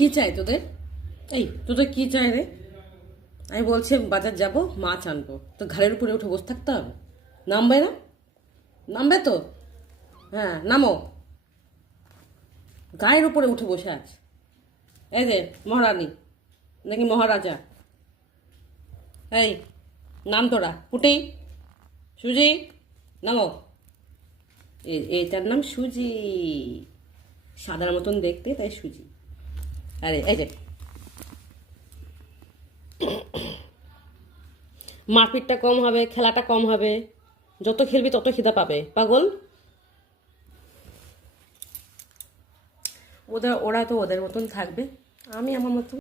কি চাই তোদের? এই তোদের কি চাই রে? আমি বলছি বাজার যাব, মাছ আনবো, তো ঘাড়ের উপরে উঠে বসে থাকতে হবে? নামবে না? নামবে তো? হ্যাঁ নামো। গায়ের উপরে উঠে বসে আছে। এই যে মহারানী নাকি মহারাজা? এই নাম তোরা পুটি, সুজি, নামো। এটার নাম সুজি, সাদার মতন দেখতে, তাই সুজি। আরে এই যে মারপিটটা কম হবে, খেলাটা কম হবে, যত খেলবি তত খিদা পাবে পাগল। ওরা তো ওদের মতন থাকবে, আমি আমার মতন।